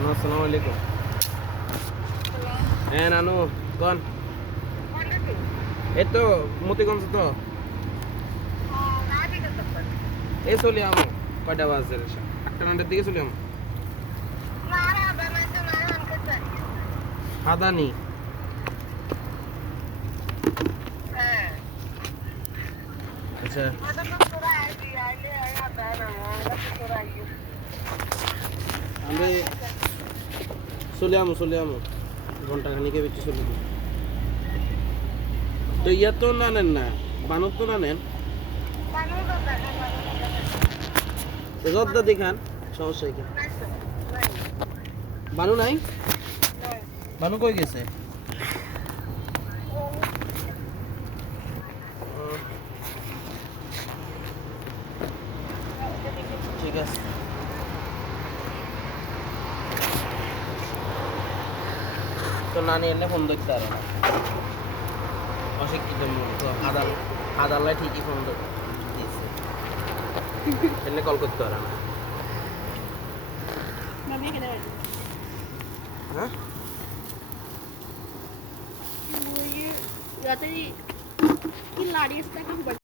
নানু আসসালামু আলাইকুম। হ্যাঁ নানু কোন? এই তো মতিগঞ্জ তো এই চলে আমো কয়টা বাজে? 8টা 9টার দিকে চলে আমো। আদানি আচ্ছা আমি চলে আমো ঘন্টা খানিকে বেশি চলে যাবো। তো ইয়া তো না নেন না, বানর তো না নেন, জর্দা দেখান, সমস্যা কি? বানু নাই? বানু কই গেছে? ঠিক আছে তো নানি এনে ফোন দেখতে পারে না, অশিক্ষিত মূর্খ। আদাল্লাই ঠিকই ফোন দিয়েছে, এনে কল করতে পারে না। হ্যাঁ Muy... Ya te di... Y la está